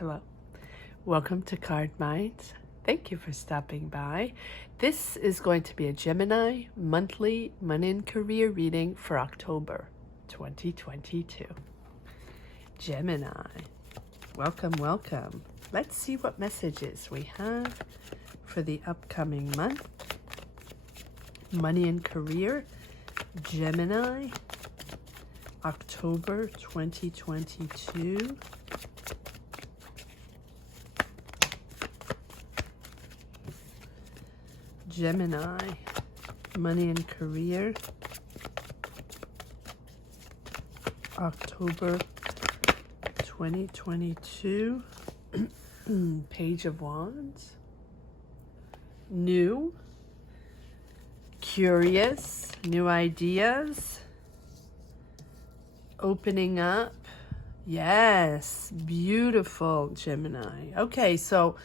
Hello. Welcome to Card Minds. Thank you for stopping by. This is going to be a Gemini monthly money and career reading for October 2022. Gemini, welcome, welcome. Let's see what messages we have for the upcoming month. Money and career, Gemini, October 2022. Gemini, money and career, October 2022. Page of Wands. New, curious, new ideas, opening up. Yes, beautiful, Gemini. Okay, so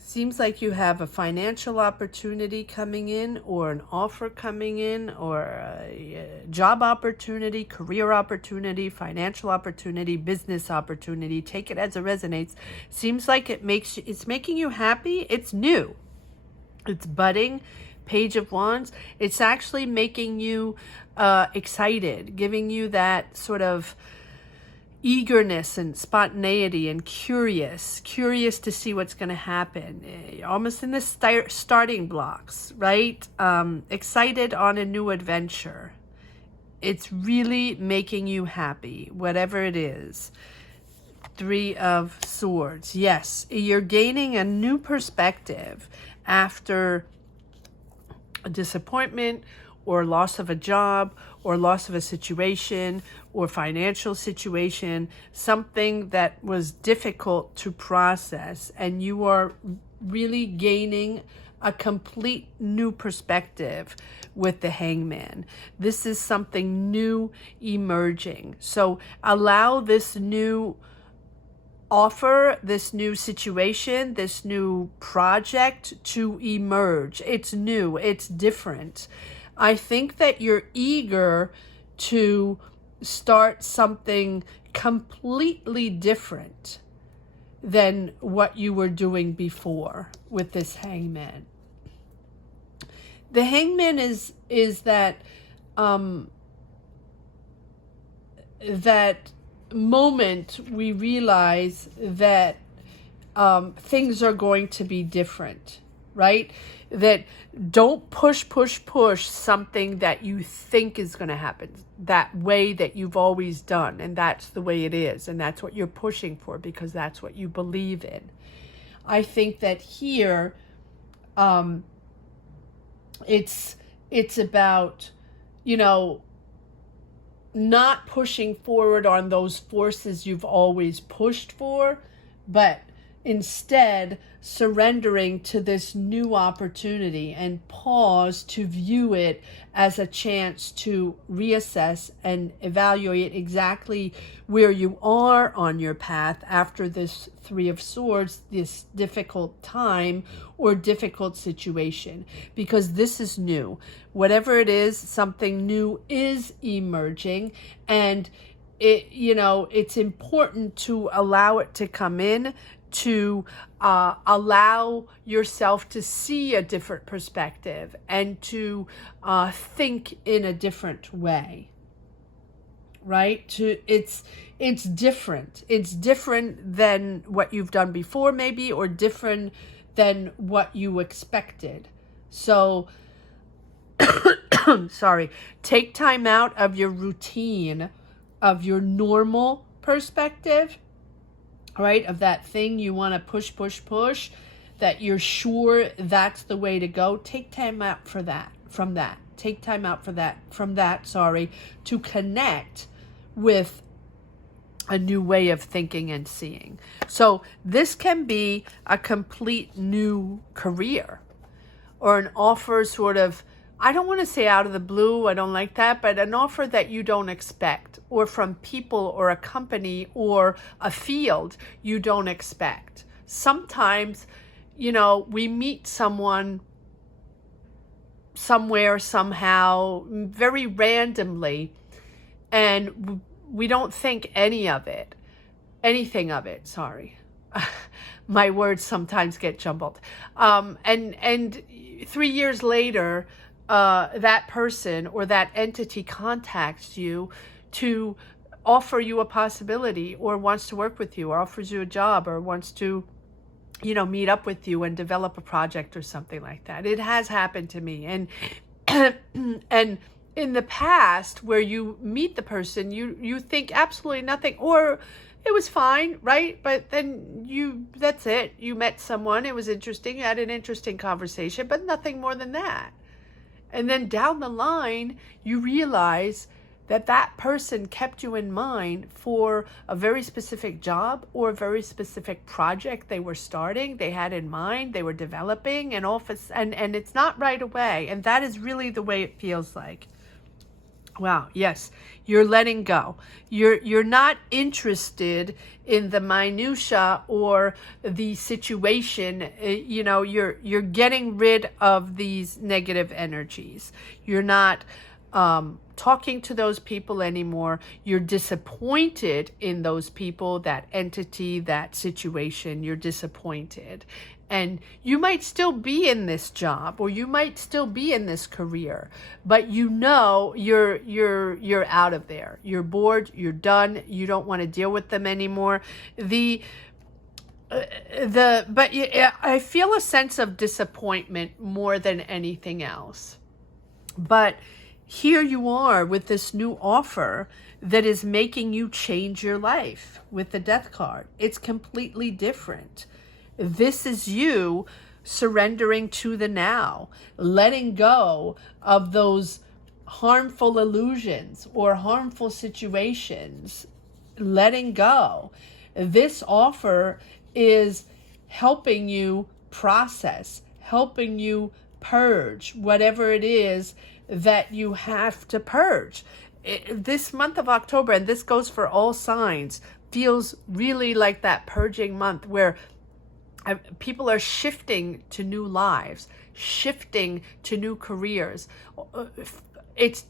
seems like you have a financial opportunity coming in, or an offer coming in, or a job opportunity, career opportunity, financial opportunity, business opportunity. Take it as it resonates. Seems like it's making you happy. It's new. It's budding. Page of Wands. It's actually making you excited, giving you that sort of eagerness and spontaneity and curious to see what's going to happen. Almost in the starting blocks, right? Excited on a new adventure. It's really making you happy, whatever it is. Three of Swords. Yes, you're gaining a new perspective after a disappointment or loss of a job or loss of a situation or financial situation, something that was difficult to process, and you are really gaining a complete new perspective with the Hangman. This is something new emerging. So allow this new offer, this new situation, this new project to emerge. It's new, it's different. I think that you're eager to start something completely different than what you were doing before with this Hangman. The Hangman is that that moment we realize that things are going to be different, right? That don't push something that you think is going to happen that way that you've always done, and that's the way it is, and that's what you're pushing for because that's what you believe in. I think that here it's about, not pushing forward on those forces you've always pushed for, but instead surrendering to this new opportunity and pause to view it as a chance to reassess and evaluate exactly where you are on your path after this Three of Swords, this difficult time or difficult situation, because this is new. Whatever it is, something new is emerging, and it's important to allow it to come in, to allow yourself to see a different perspective and to think in a different way, right? It's different. It's different than what you've done before, maybe, or different than what you expected. So, sorry, take time out of your routine, of your normal perspective, right? Of that thing you want to push, that you're sure that's the way to go. Take time out from that. Take time out from that, to connect with a new way of thinking and seeing. So this can be a complete new career or an offer sort of, I don't want to say out of the blue, I don't like that, but an offer that you don't expect, or from people or a company or a field you don't expect. Sometimes, we meet someone somewhere, somehow, very randomly, and we don't think anything of it, my words sometimes get jumbled. And 3 years later, that person or that entity contacts you to offer you a possibility, or wants to work with you, or offers you a job, or wants to, meet up with you and develop a project or something like that. It has happened to me. And and in the past, where you meet the person, you think absolutely nothing, or it was fine, right? But then that's it. You met someone, it was interesting, you had an interesting conversation, but nothing more than that. And then down the line, you realize that person kept you in mind for a very specific job or a very specific project they were starting, they had in mind, they were developing, and and it's not right away. And that is really the way it feels like. Wow, yes, you're letting go. You're not interested in the minutia or the situation. You're getting rid of these negative energies. You're not talking to those people anymore. You're disappointed in those people, that entity, that situation. You're disappointed. And you might still be in this job, or you might still be in this career, but you're out of there. You're bored, you're done, you don't want to deal with them anymore. I feel a sense of disappointment more than anything else. But here you are with this new offer that is making you change your life with the Death card. It's completely different. This is you surrendering to the now, letting go of those harmful illusions or harmful situations, letting go. This offer is helping you process, helping you purge whatever it is that you have to purge. This month of October, and this goes for all signs, feels really like that purging month where people are shifting to new lives, shifting to new careers. It's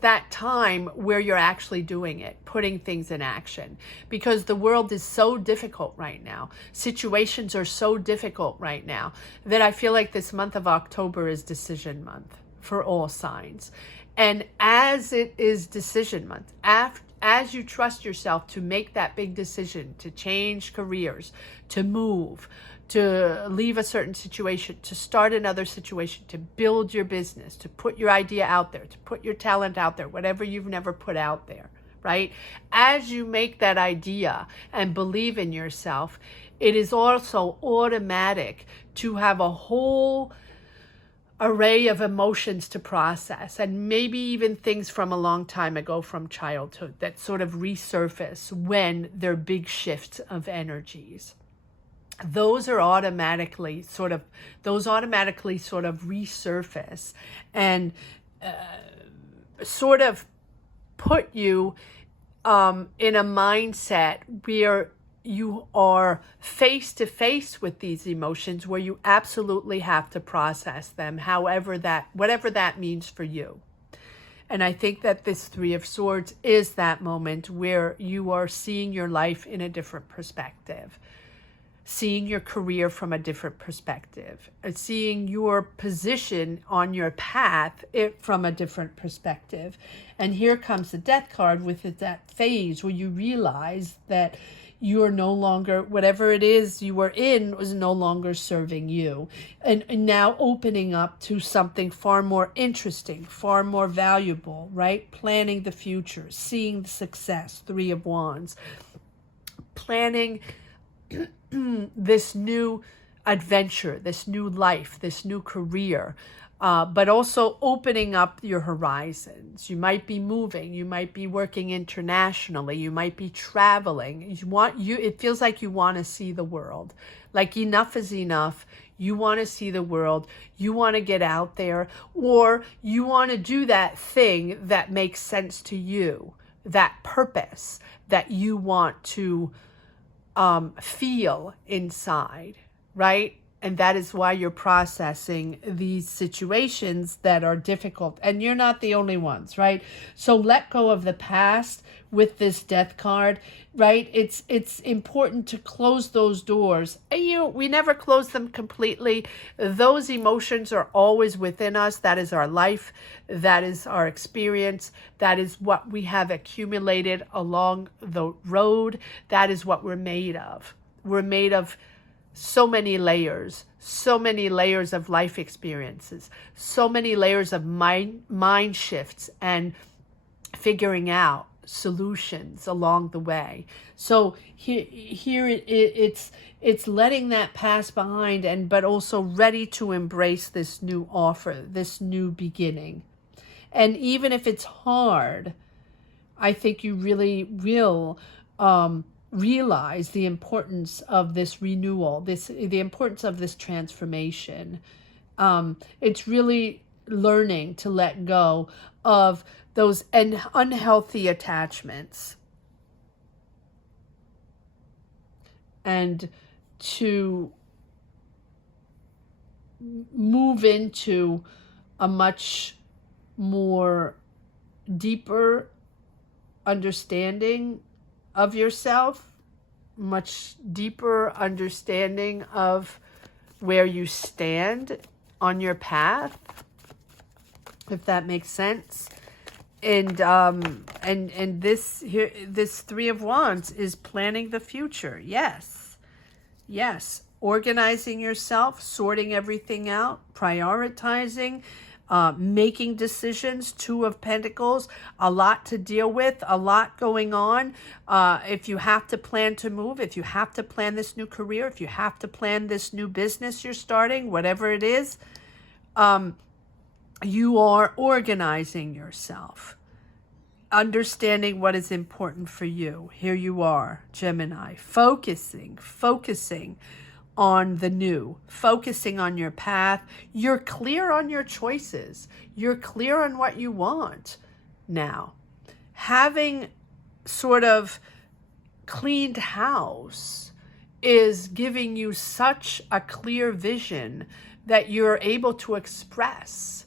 that time where you're actually doing it, putting things in action, because the world is so difficult right now. Situations are so difficult right now that I feel like this month of October is decision month for all signs. And as it is decision month, as you trust yourself to make that big decision, to change careers, to move, to leave a certain situation, to start another situation, to build your business, to put your idea out there, to put your talent out there, whatever you've never put out there, right? As you make that idea and believe in yourself, it is also automatic to have a whole array of emotions to process, and maybe even things from a long time ago, from childhood, that sort of resurface when there are big shifts of energies. Those automatically sort of resurface and sort of put you in a mindset where you are face to face with these emotions, where you absolutely have to process them, whatever that means for you. And I think that this Three of Swords is that moment where you are seeing your life in a different perspective, seeing your career from a different perspective, seeing your position on your path from a different perspective. And here comes the Death card with that phase where you realize that you are no longer, whatever it is you were in was no longer serving you. And now opening up to something far more interesting, far more valuable, right? Planning the future, seeing the success, Three of Wands. Planning this new adventure, this new life, this new career, but also opening up your horizons. You might be moving, you might be working internationally, you might be traveling. It feels like you want to see the world. Like enough is enough. You want to see the world. You want to get out there, or you want to do that thing that makes sense to you, that purpose that you want to feel inside, right? And that is why you're processing these situations that are difficult. And you're not the only ones, right? So let go of the past with this death card, right? It's important to close those doors. And we never close them completely. Those emotions are always within us. That is our life. That is our experience. That is what we have accumulated along the road. That is what we're made of. We're made of so many layers of life experiences, so many layers of mind shifts and figuring out solutions along the way. So here it's letting that pass behind, but also ready to embrace this new offer, this new beginning. And even if it's hard, I think you really will realize the importance of this renewal, the importance of this transformation. It's really learning to let go of those unhealthy attachments and to move into a much more deeper understanding of yourself, much deeper understanding of where you stand on your path, if that makes sense. And this here, this Three of Wands is planning the future. Yes, organizing yourself, sorting everything out, prioritizing, making decisions. Two of Pentacles, a lot to deal with, a lot going on. If you have to plan to move, if you have to plan this new career, if you have to plan this new business you're starting, whatever it is, you are organizing yourself, understanding what is important for you. Here you are, Gemini, focusing on the new, focusing on your path. You're clear on your choices. You're clear on what you want now. Having sort of cleaned house is giving you such a clear vision that you're able to express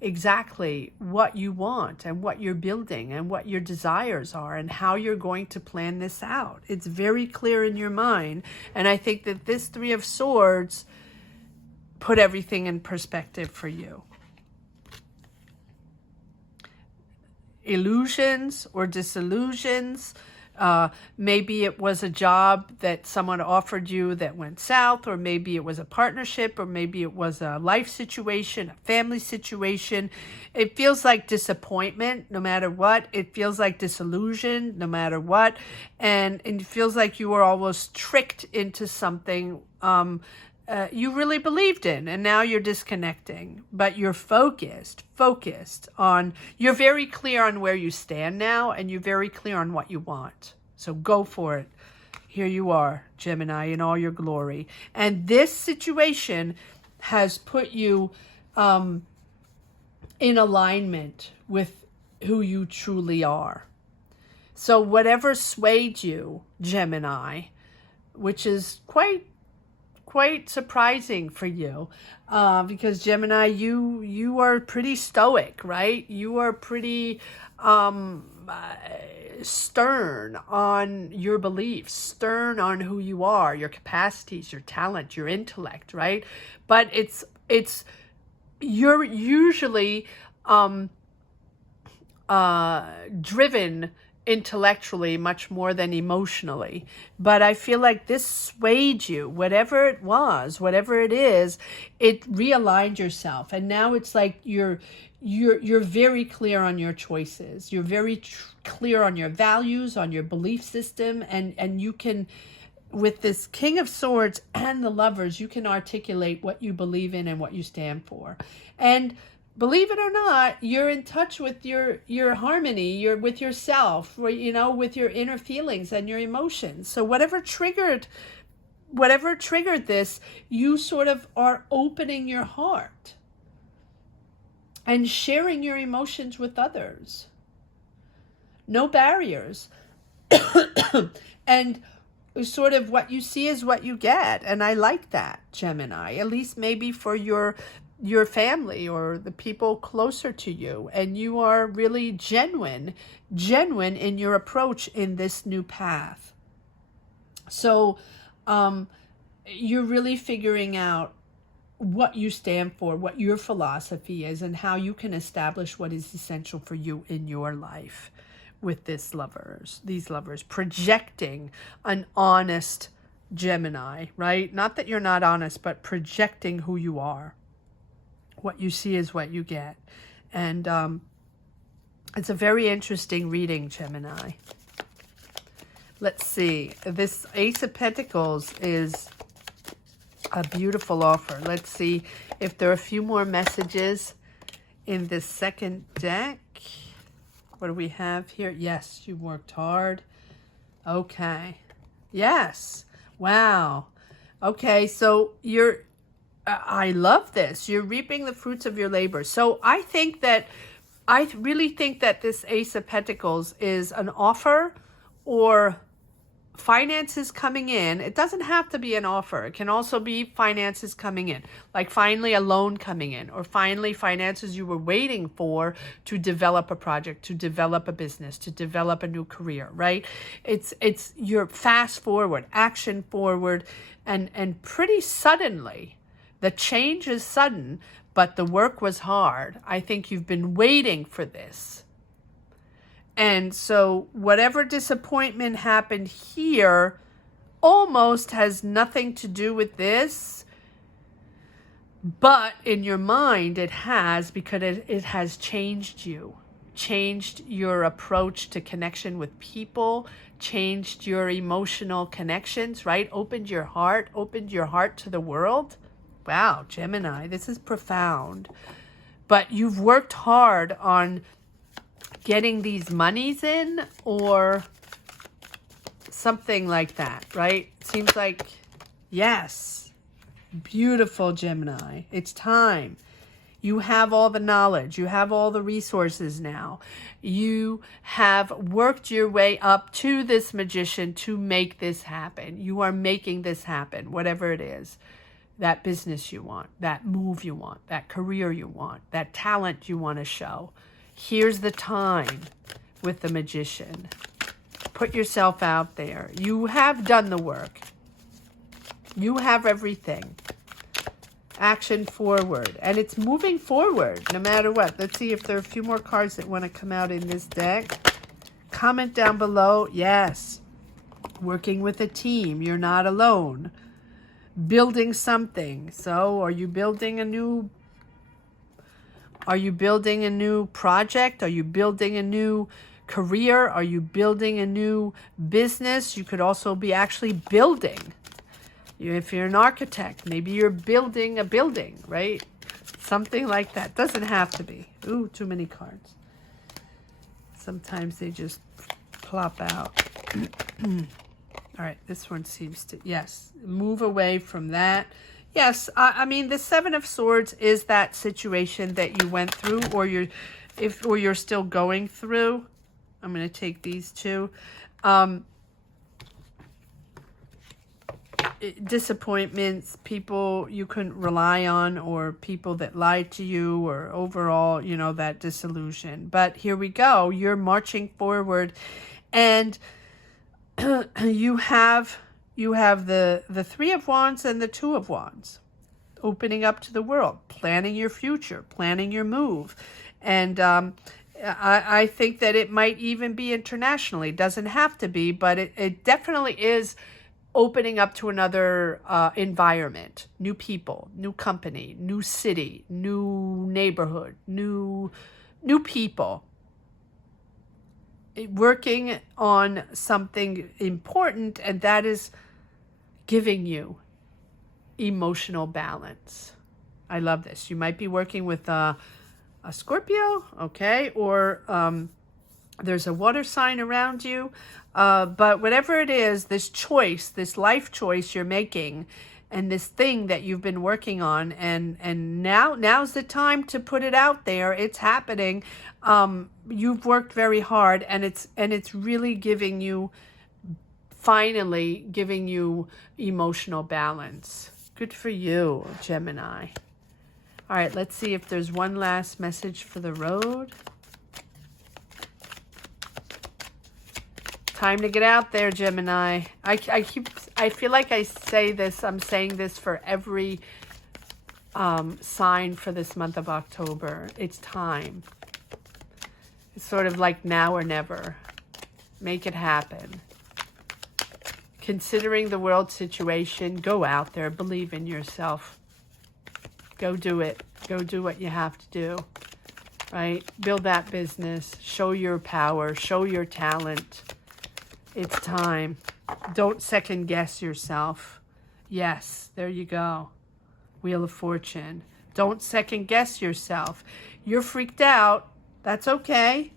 exactly what you want and what you're building and what your desires are and how you're going to plan this out. It's very clear in your mind. And I think that this Three of Swords put everything in perspective for you. Illusions or disillusions. Maybe it was a job that someone offered you that went south, or maybe it was a partnership, or maybe it was a life situation, a family situation. It feels like disappointment no matter what. It feels like disillusion no matter what. And it feels like you were almost tricked into something you really believed in, and now you're disconnecting. But you're focused on, you're very clear on where you stand now, and you're very clear on what you want. So go for it. Here you are, Gemini, in all your glory. And this situation has put you in alignment with who you truly are. So whatever swayed you, Gemini, which is quite surprising for you, because Gemini, you are pretty stoic, right? You are pretty stern on your beliefs, stern on who you are, your capacities, your talent, your intellect, right? But you're usually driven intellectually much more than emotionally. But I feel like this swayed you, whatever it was, whatever it is, it realigned yourself. And now it's like you're very clear on your choices. You're very clear on your values, on your belief system, and you can, with this King of Swords and the Lovers, you can articulate what you believe in and what you stand for. And believe it or not, you're in touch with your harmony, you're with yourself, with your inner feelings and your emotions. So whatever triggered this, you sort of are opening your heart and sharing your emotions with others. No barriers. And sort of what you see is what you get. And I like that, Gemini, at least maybe for your family or the people closer to you. And you are really genuine in your approach in this new path. So you're really figuring out what you stand for, what your philosophy is, and how you can establish what is essential for you in your life with these lovers, projecting an honest Gemini, right? Not that you're not honest, but projecting who you are. What you see is what you get. And it's a very interesting reading, Gemini. Let's see. This Ace of Pentacles is a beautiful offer. Let's see if there are a few more messages in this second deck. What do we have here? Yes, you worked hard. Okay. Yes. Wow. Okay, so I love this. You're reaping the fruits of your labor. So I really think that this Ace of Pentacles is an offer or finances coming in. It doesn't have to be an offer. It can also be finances coming in, like finally a loan coming in, or finally finances you were waiting for to develop a project, to develop a business, to develop a new career, right? It's you're fast forward, action forward, and pretty suddenly. The change is sudden, but the work was hard. I think you've been waiting for this. And so whatever disappointment happened here almost has nothing to do with this. But in your mind, it has, because it has changed you. Changed your approach to connection with people. Changed your emotional connections, right? Opened your heart to the world. Wow, Gemini, this is profound. But you've worked hard on getting these monies in or something like that, right? Seems like, yes, beautiful, Gemini. It's time. You have all the knowledge. You have all the resources now. You have worked your way up to this magician to make this happen. You are making this happen, whatever it is. That business you want, that move you want, that career you want, that talent you want to show. Here's the time with the magician. Put yourself out there. You have done the work. You have everything. Action forward. And it's moving forward no matter what. Let's see if there are a few more cards that want to come out in this deck. Comment down below. Yes. Working with a team. You're not alone. Building something. So are you building a new project? Are you building a new career? Are you building a new business? You could also be actually building. If you're an architect, maybe you're building a building, right? Something like that. Doesn't have to be. Ooh, too many cards. Sometimes they just plop out. All right, this one seems to, yes, move away from that. Yes, I mean, the Seven of Swords is that situation that you went through or you're still going through. I'm going to take these two. Disappointments, people you couldn't rely on, or people that lied to you, or overall, you know, that disillusion. But here we go. You're marching forward, and you have the Three of Wands and the Two of Wands, opening up to the world, planning your future, planning your move. And I think that it might even be internationally. It doesn't have to be, but it definitely is opening up to another environment, new people, new company, new city, new neighborhood, new people. Working on something important, and that is giving you emotional balance. I love this. You might be working with a Scorpio, okay, or there's a water sign around you, but whatever it is, this choice, this life choice you're making, and this thing that you've been working on, and now's the time to put it out there. It's happening. You've worked very hard, and it's really giving you finally giving you emotional balance. Good for you, Gemini. All right, let's see if there's one last message for the road. Time to get out there, Gemini. I feel like I say this, I'm saying this for every sign for this month of October. It's time. It's sort of like now or never. Make it happen. Considering the world situation, go out there, believe in yourself. Go do it. Go do what you have to do, right? Build that business. Show your power. Show your talent. It's time. Don't second guess yourself. Yes, there you go. Wheel of Fortune. Don't second guess yourself. You're freaked out. That's okay.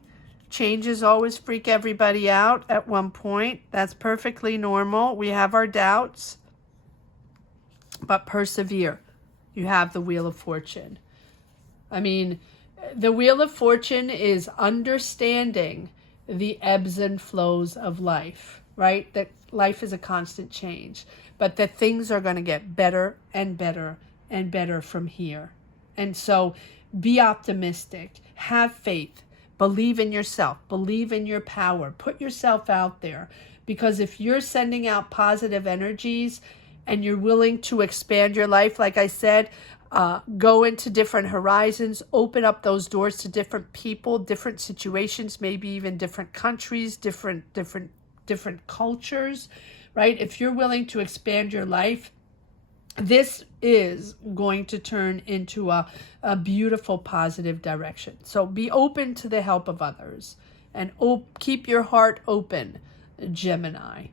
Changes always freak everybody out at one point. That's perfectly normal. We have our doubts. But persevere. You have the Wheel of Fortune. I mean, the Wheel of Fortune is understanding the ebbs and flows of life, right? That life is a constant change, but that things are going to get better and better and better from here. And so be optimistic, have faith, believe in yourself, believe in your power, put yourself out there, because if you're sending out positive energies and you're willing to expand your life, like I said, go into different horizons, open up those doors to different people, different situations, maybe even different countries, different cultures, right? If you're willing to expand your life, this is going to turn into a beautiful, positive direction. So be open to the help of others and keep your heart open, Gemini.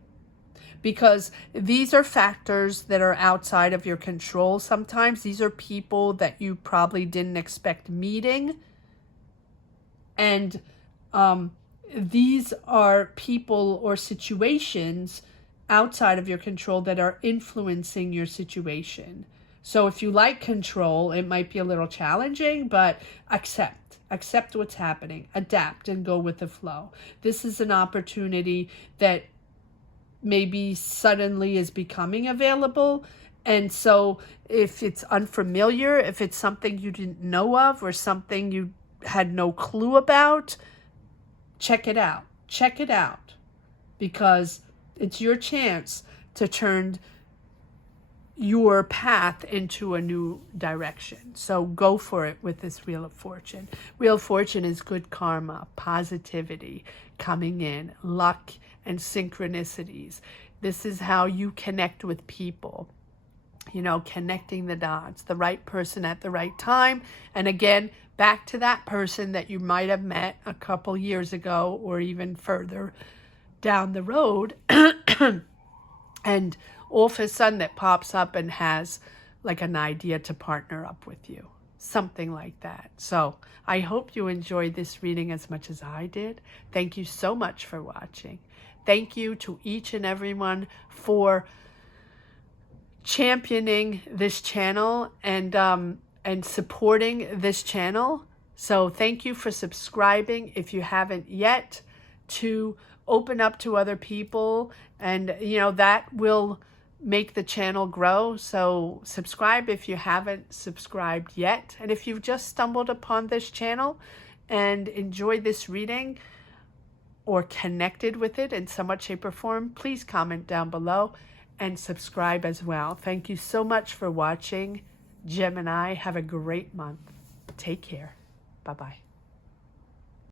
Because these are factors that are outside of your control. Sometimes these are people that you probably didn't expect meeting. And these are people or situations outside of your control that are influencing your situation. So if you like control, it might be a little challenging, but accept what's happening, adapt and go with the flow. This is an opportunity that maybe suddenly is becoming available. And so if it's unfamiliar, if it's something you didn't know of or something you had no clue about, check it out. Check it out, because it's your chance to turn your path into a new direction. So go for it with this Wheel of Fortune. Wheel of Fortune is good karma, positivity coming in, luck and synchronicities. This is how you connect with people, you know, connecting the dots, the right person at the right time. And again, back to that person that you might have met a couple years ago or even further down the road. And all of a sudden it pops up and has like an idea to partner up with you. Something like that. So I hope you enjoyed this reading as much as I did. Thank you so much for watching. Thank you to each and everyone for championing this channel and supporting this channel. So thank you for subscribing if you haven't yet, to open up to other people, and you know that will make the channel grow. So subscribe if you haven't subscribed yet. And if you've just stumbled upon this channel and enjoyed this reading or connected with it in some way, shape, or form, please comment down below and subscribe as well. Thank you so much for watching, Gemini. Have a great month. Take care. Bye-bye.